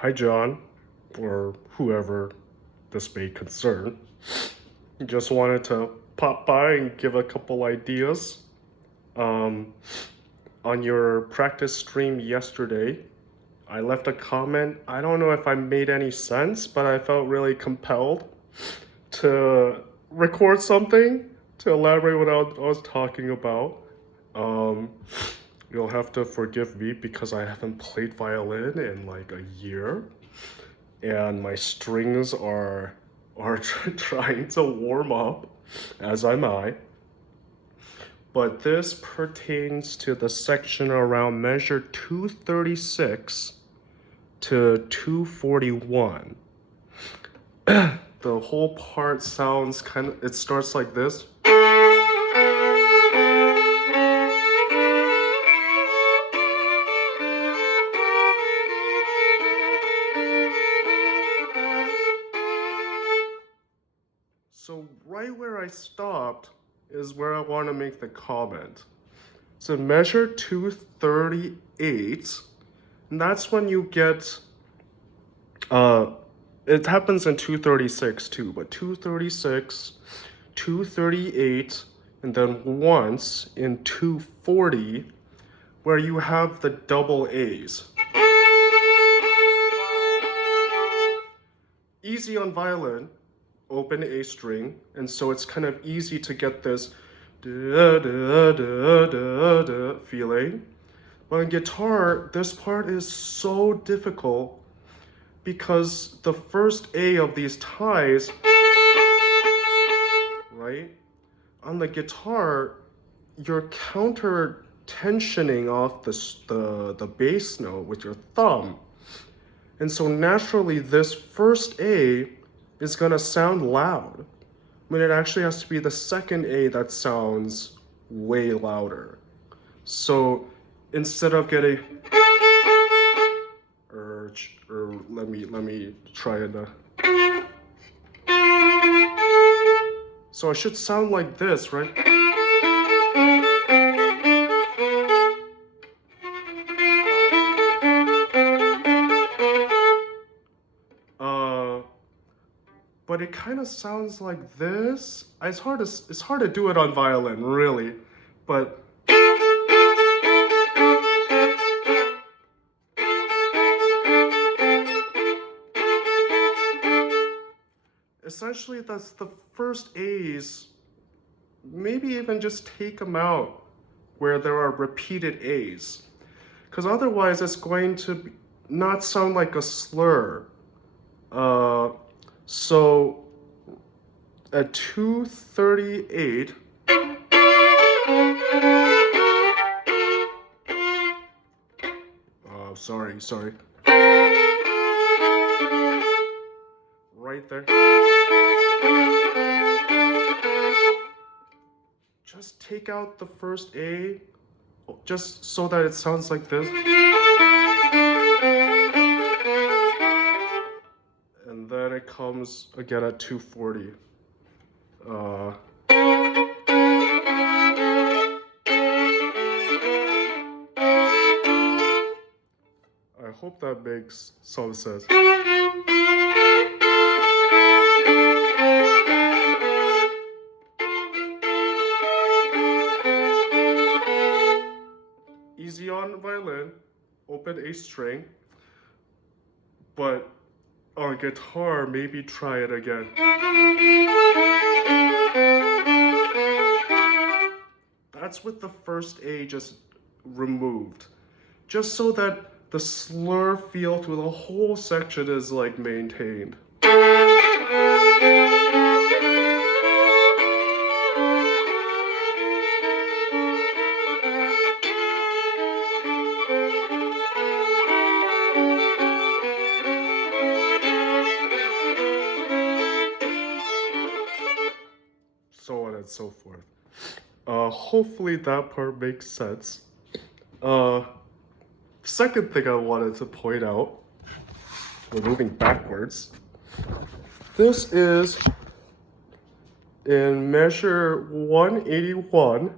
Hi, John, or whoever this may concern. Just wanted to pop by and give a couple ideas. Um, on your practice stream yesterday, I left a comment. I don't know if I made any sense, but I felt really compelled to record something to elaborate what I was talking about. Um, you'll have to forgive me because I haven't played violin in like a year, and my strings are trying to warm up, as am I. But this pertains to the section around measure 236 to 241. The whole part sounds it starts like this. So right where I stopped is where I want to make the comment. So measure 238, and that's when you get, it happens in 236 too, but 236, 238, and then once in 240, where you have the double A's. Easy on violin, open A string, and so it's kind of easy to get this da da da da da feeling. But on guitar, this part is so difficult because the first A of these ties, right? On the guitar, you're counter tensioning off the bass note with your thumb. And so naturally, this first A is gonna sound loud, when it actually has to be the second A that sounds way louder. So instead of getting, or let me try it. So I should sound like this, right? But it kind of sounds like this. It's hard to do it on violin, really, but essentially that's the first A's. Maybe even just take them out where there are repeated A's, because otherwise it's going to not sound like a slur. So at 238, sorry. Right there. Just take out the first A, just so that it sounds like this. And then it comes again at 240. I hope that makes some sense. Easy on violin, open A string, but on guitar, maybe try it again. That's with the first A just removed, just so that the slur feel through the whole section is like maintained. So on and so forth. Hopefully that part makes sense. Second thing I wanted to point out, we're moving backwards. This is in measure 181,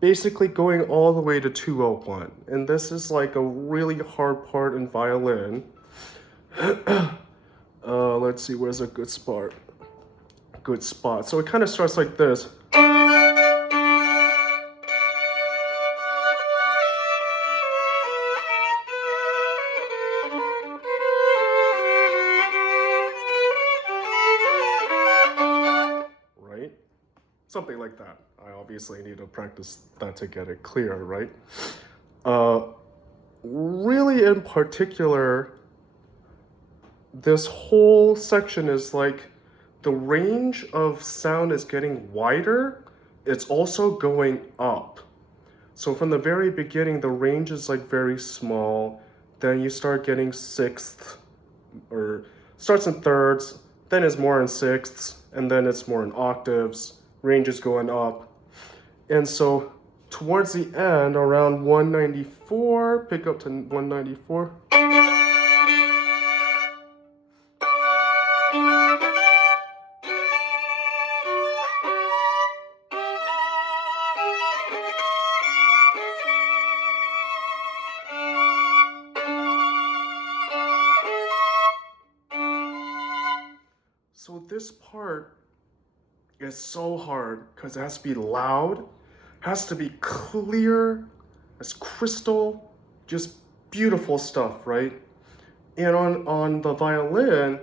basically going all the way to 201. And this is like a really hard part in violin. Let's see, where's a good spot? Good spot. So it kind of starts like this. Right? Something like that. I obviously need to practice that to get it clear, right? Really in particular, this whole section is like the range of sound is getting wider. It's also going up. So from the very beginning, the range is like very small. Then you start getting sixths, or starts in thirds, then it's more in sixths, and then it's more in octaves. Range is going up. And so towards the end, around 194, pick up to 194. So this part is so hard because it has to be loud, has to be clear as crystal, just beautiful stuff, right? And on the violin,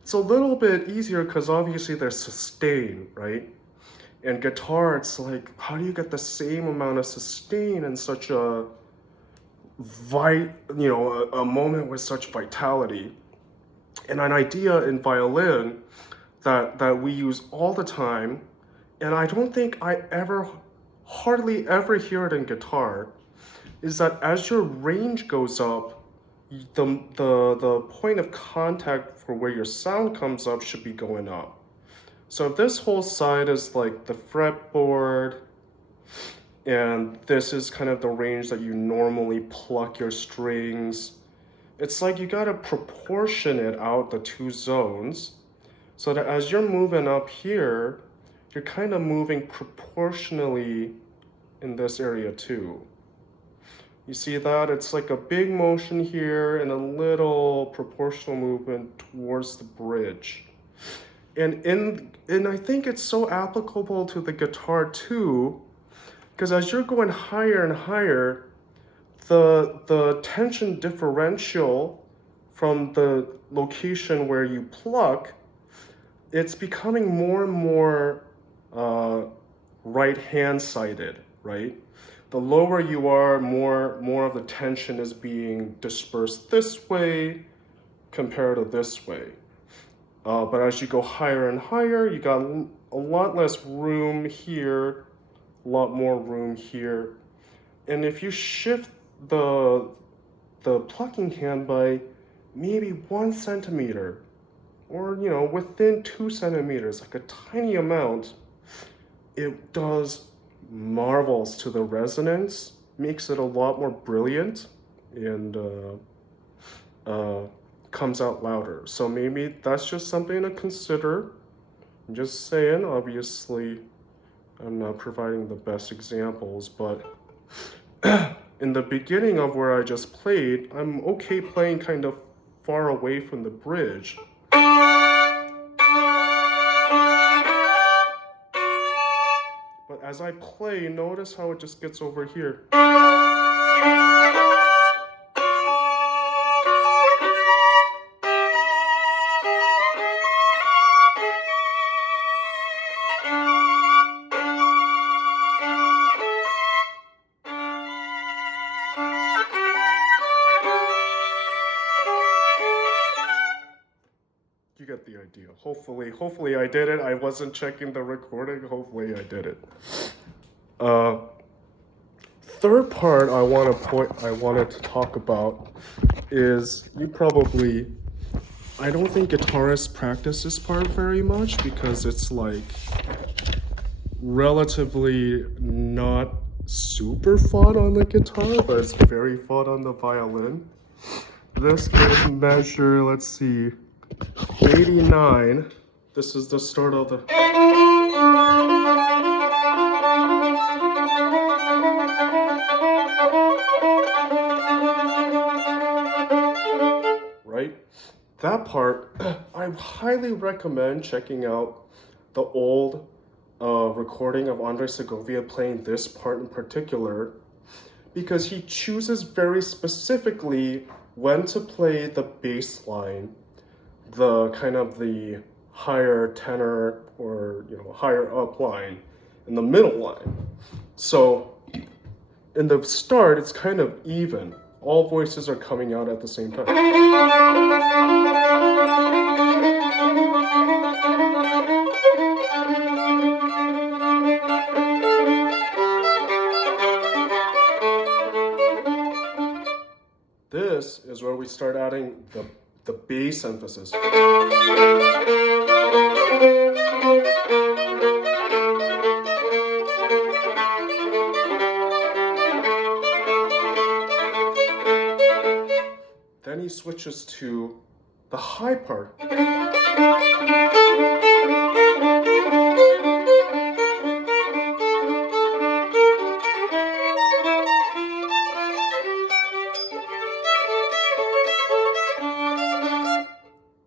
it's a little bit easier because obviously there's sustain, right? And guitar, it's like, how do you get the same amount of sustain in such a a moment with such vitality? And an idea in violin that we use all the time, and I don't think hardly ever hear it in guitar, is that as your range goes up, the point of contact for where your sound comes up should be going up. So if this whole side is like the fretboard, and this is kind of the range that you normally pluck your strings, it's like you gotta proportion it out the two zones so that as you're moving up here, you're kind of moving proportionally in this area too. You see that? It's like a big motion here and a little proportional movement towards the bridge. And I think it's so applicable to the guitar too, because as you're going higher and higher, the tension differential from the location where you pluck, it's becoming more and more right hand sided, right? The lower you are, more of the tension is being dispersed this way compared to this way. But as you go higher and higher, you got a lot less room here, a lot more room here. And if you shift the plucking hand by maybe 1 centimeter, or within 2 centimeters, like a tiny amount, it does marvels to the resonance, makes it a lot more brilliant, and comes out louder. So maybe that's just something to consider. I'm just saying, obviously I'm not providing the best examples, but in the beginning of where I just played, I'm okay playing kind of far away from the bridge. But as I play, notice how it just gets over here. You get the idea. Hopefully I did it. I wasn't checking the recording. Hopefully I did it. Third part I wanted to talk about is I don't think guitarists practice this part very much because it's like relatively not super fun on the guitar, but it's very fun on the violin. This is measure, let's see, 89. This is the start of the... Right? that part, I highly recommend checking out the old recording of Andre Segovia playing this part in particular, because he chooses very specifically when to play the bass line, the kind of the higher tenor or higher up line, and the middle line. So in the start, it's kind of even. All voices are coming out at the same time. This is where we start adding the bass emphasis. Then he switches to the high part.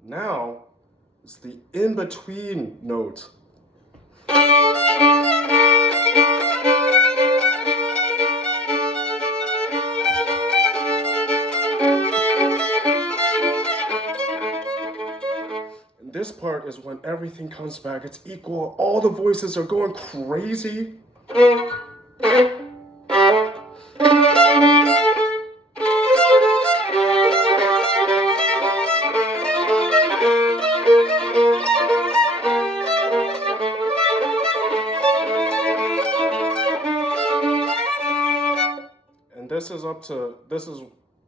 Now is the in-between note. And this part is when everything comes back. It's equal. All the voices are going crazy. And this is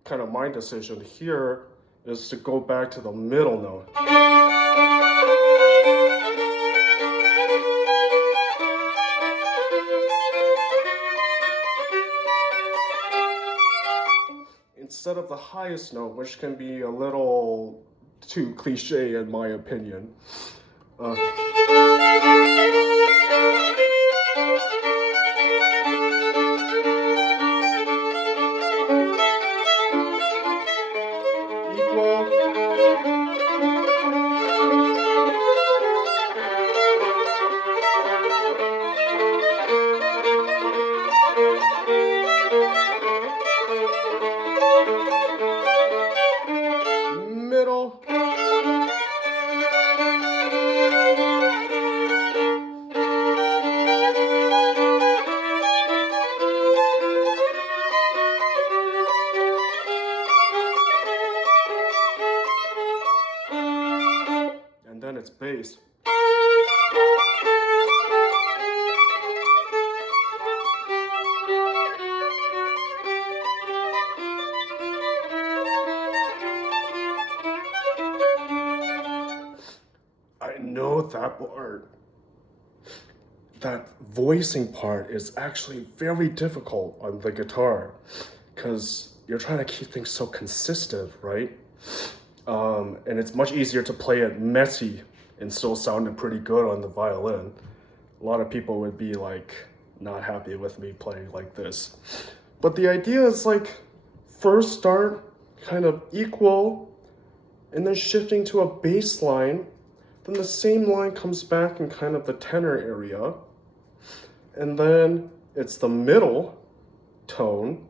kind of my decision here, is to go back to the middle note. Instead of the highest note, which can be a little too cliche in my opinion. Middle. And then it's bass. I know that voicing part is actually very difficult on the guitar, because you're trying to keep things so consistent, right? And it's much easier to play it messy and still sounding pretty good on the violin. A lot of people would be like not happy with me playing like this. But the idea is like first start kind of equal and then shifting to a bass line. Then the same line comes back in kind of the tenor area. And then it's the middle tone.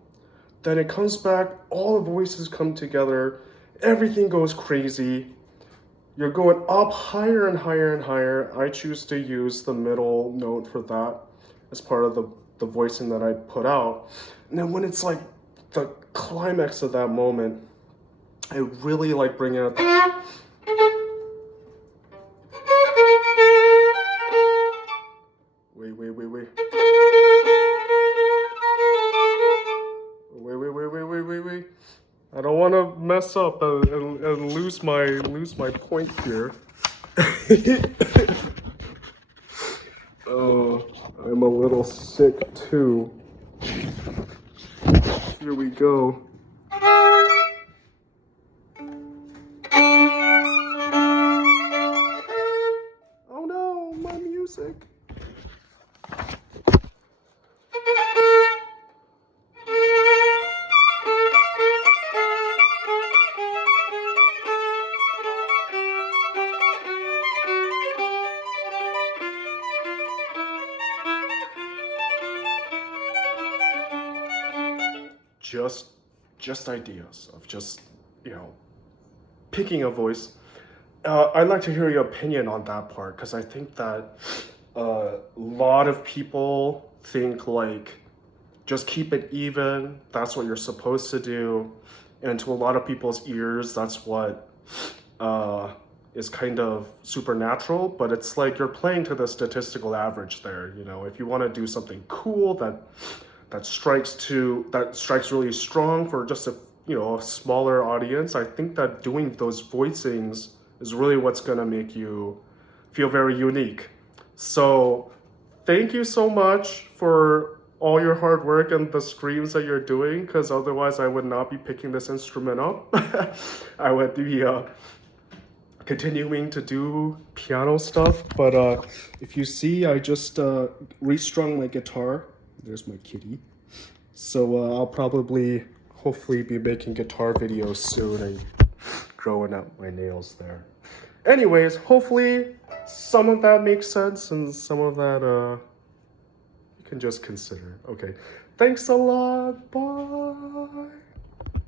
Then it comes back, all the voices come together, everything goes crazy. You're going up higher and higher and higher. I choose to use the middle note for that as part of the voicing that I put out. And then when it's like the climax of that moment, I really like bringing out Wait. I don't want to mess up and lose my point here. Oh, I'm a little sick too. Here we go. Oh no, my music. just ideas of just, you know, picking a voice. I'd like to hear your opinion on that part because I think that a lot of people think like just keep it even. That's what you're supposed to do, and to a lot of people's ears, that's what is kind of supernatural. But it's like you're playing to the statistical average there. You know, if you want to do something cool that strikes really strong for just a smaller audience, I think that doing those voicings is really what's gonna make you feel very unique. So thank you so much for all your hard work and the screams that you're doing, because otherwise I would not be picking this instrument up. I would be continuing to do piano stuff. But if you see, I just restrung my guitar. There's my kitty. So I'll probably, hopefully, be making guitar videos soon and growing out my nails there. Anyways, hopefully some of that makes sense and some of that you can just consider. Okay, thanks a lot. Bye.